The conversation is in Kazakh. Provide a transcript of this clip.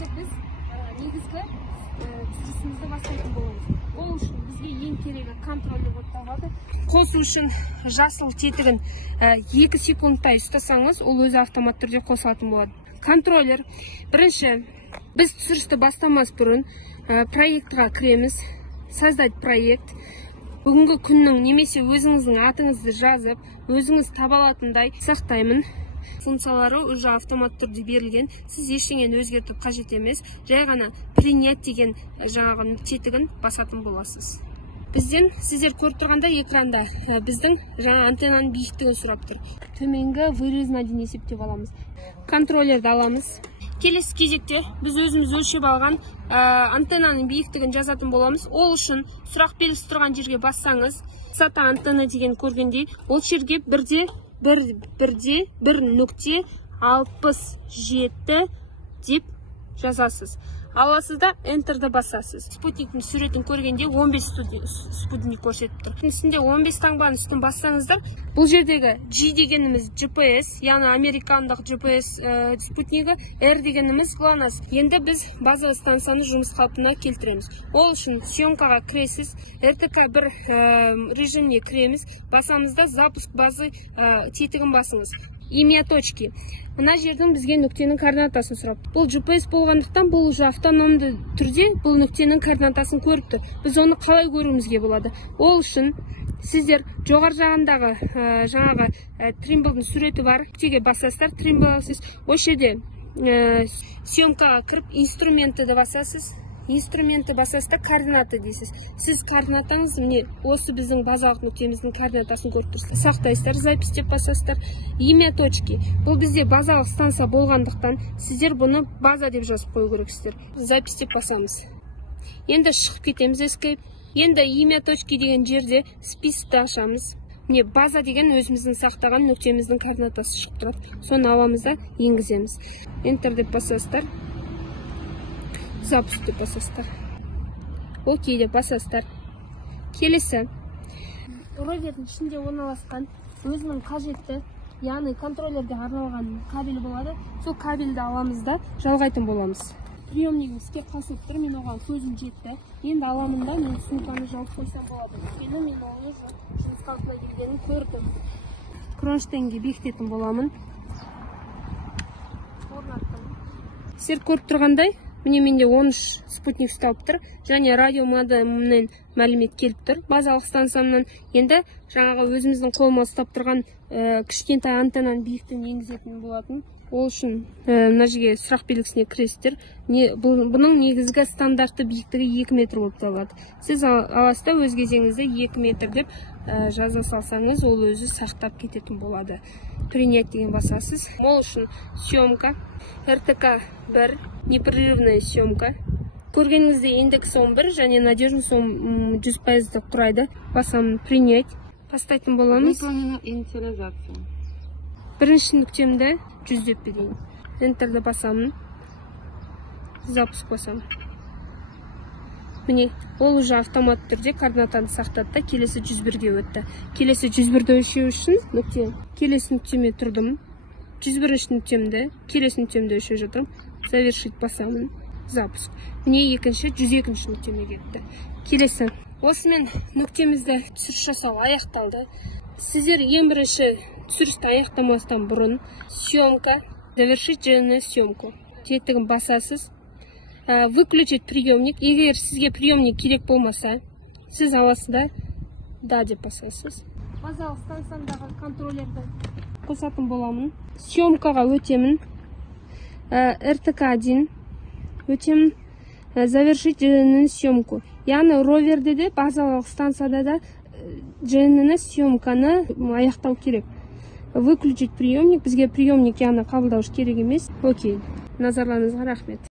Енді біз негізгі түсірісімізді бастайтын боламыз. Ол үшін бізге ең керегі контроллер болып табылады. Қосу үшін жасыл тетігін 2 секундтай ұстасаңыз, ол өзі автомат түрде қосылатын болады. Контроллер бірінші біз түсірісті бастамас бұрын проектқа кіреміз, создать проект. Бүгінгі күннің немесе өзіңіздің атыңызды жазып, өзіңіз таба алатындай сақтаймын. Функциялары уже автомат түрде берілген. Сіз ештеңені өзгертіп қажет емес. Жай ғана принять деген жаңағы тетігін басатын боласыз. Бізден сіздер көріп тұрғанда экранда біздің жаңа антеннаның биіктігін сұрап тұр. Төменгі вырезна дейін есептеп аламыз. Контроллерді аламыз. Келесі кезекте біз өзіміз өлшеп алған антеннаның биіктігін жазатын боламыз. Ол үшін сұрақ белгісі тұрған жерге бассаңыз, высота антенна деген көргендей, ол жерге 1,67 деп жазасыз. Аласыз да Enter'ді басасыз. Спутниктің суретін көргенде 15 спутник көрсетіп тұр. Үстінде 15 таңбаның үстін бассаңыздар, бұл жердегі G дегеніміз GPS, яғни американдық GPS спутнигі, R дегеніміз GLONASS. Енді біз базалық станцияны жұмыс қалпына келтіреміз. Ол үшін съемкаға кіресіз, RTK1 режиміне кіреміз, басамызда запуск базы тетігін басыңыз. Имя точки. Мына жердің бізге нүктенің координатасын сұрап. Бұл GPS болғандықтан бұл уже автономды түрде бұл нүктенің координатасын көріп тұр. Біз оны қалай көруімізге болады? Ол үшін сіздер жоғар жағындағы жаңағы тримблдың суреті бар. Нүктеге басасыздар, тримбл аласыз. Осы жерде съемкаға кіріп инструментті басасыз. Инструментті басасызда координаты дейсіз. Сіз координатаңыз міне осы біздің базалық нүктеміздің координатасын көріп тұрсыз. Сақтайсыздар, запись деп басасыздар. Имя точки. Бұл бізде базалық станция болғандықтан сіздер бұны база деп жазып қою керексіздер. Запись деп басамыз. Енді шығып кетеміз escape. Енді имя точки деген жерде списокті ашамыз. Міне база деген өзіміздің сақтаған нүктеміздің координатасы шығып тұрады. Соны аламыз да енгіземіз. Enter деп басасыздар. Запуск деп басасыздар. Окей деп басасыздар. Келесі. Ровердің ішінде орналасқан өзінің қажетті, яғни контроллерге арналған кабель болады. Сол кабельді аламыз да жалғайтын боламыз. Приемнигім іске қосылып тұр, мен оған көзім жетті. Енді аламын да мен сумканы жауып қойсам болады. Өйткені мен оны жұмыс қалпына келгенін көрдім. Кронштейнге бекітетін боламын. Орнаттым. Сіздер көріп тұрғандай, міне менде 13 спутник ұсталып тұр, және радио модемнен мәлімет келіп тұр, базалық станциямнан. Енді жаңағы өзіміздің қолыма ұстап тұрған кішкентай антеннаның биіктігін енгізетін болатын. Ол үшін мына жерге сұрақ белгісіне кіресіздер. Бұның негізгі стандартты биіктігі 2 метр болып табылады. Сіз аласыз да өз кезеңізде 2 метр деп жаза салсаңыз, ол өзі сақтап кететін болады. Принять деген басасыз. Ол үшін съемка, RTK1, непрерывная съемка. Көргеніңізде индекс 11 және надежность 100% құрайды. Басам принять. Бастайтын боламыз. Бірінші нүктемді 100 деп берейін. Enter'ді басамын. Запуск басамын. Міне, ол уже автомат түрде координатаны сақтады да келесі 101-ге өтті. Келесі 101-ді өлшеу үшін нүкте. Келесі нүктеме тұрдым. 101-ші нүктемді, келесі нүктемді өлшеп жатырмын. Завершить басамын. Запуск. Міне екінші 102-ші нүктеме кетті. Келесі. Осымен нүктемізді түсіріс жасау аяқталды. Сіздер ең бірінші түсірісті аяқтамастан бұрын съемка, завершить және съемку тетігін басасыз. Выключить приемник. Егер сізге приемник керек болмаса, сіз аласыз да деп басасыз. Базалық станциядағы контроллерді қосатын боламын. Съемкаға өтемін. RTK1 өтемін. Завершить және съемку. Яғни роверде де базалық станцияда да және съемканы аяқтау керек. Выключить приемник. Бізге приемник яғни қабылдауыш керек емес. Окей. Назарларыңызға рахмет.